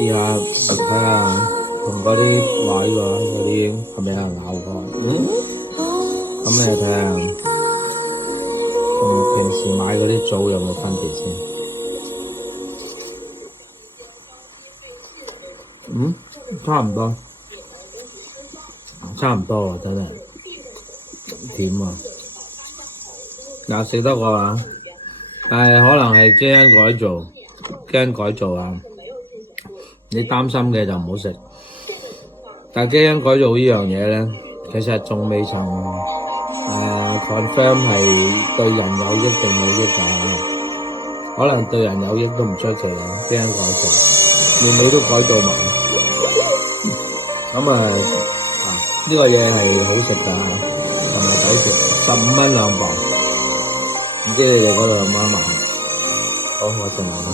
試下睇下同嗰啲話呢個嗰啲係咪有人咬過？咁你睇下同平時買嗰啲棗有冇分別先？差唔多，差唔多喎，真係甜啊！嗱，食得過啊，但係可能係基因改造啊！你擔心嘅就唔好食。但係基因改造呢樣嘢咧，其實仲未曾confirm 係對人有益定冇益㗎，可能對人有益都唔出奇啊！基因改造，連你都改造埋，咁呢個嘢係好食㗎，同埋抵食，15蚊2磅，唔知你哋嗰度有冇得賣？好，我食埋啦。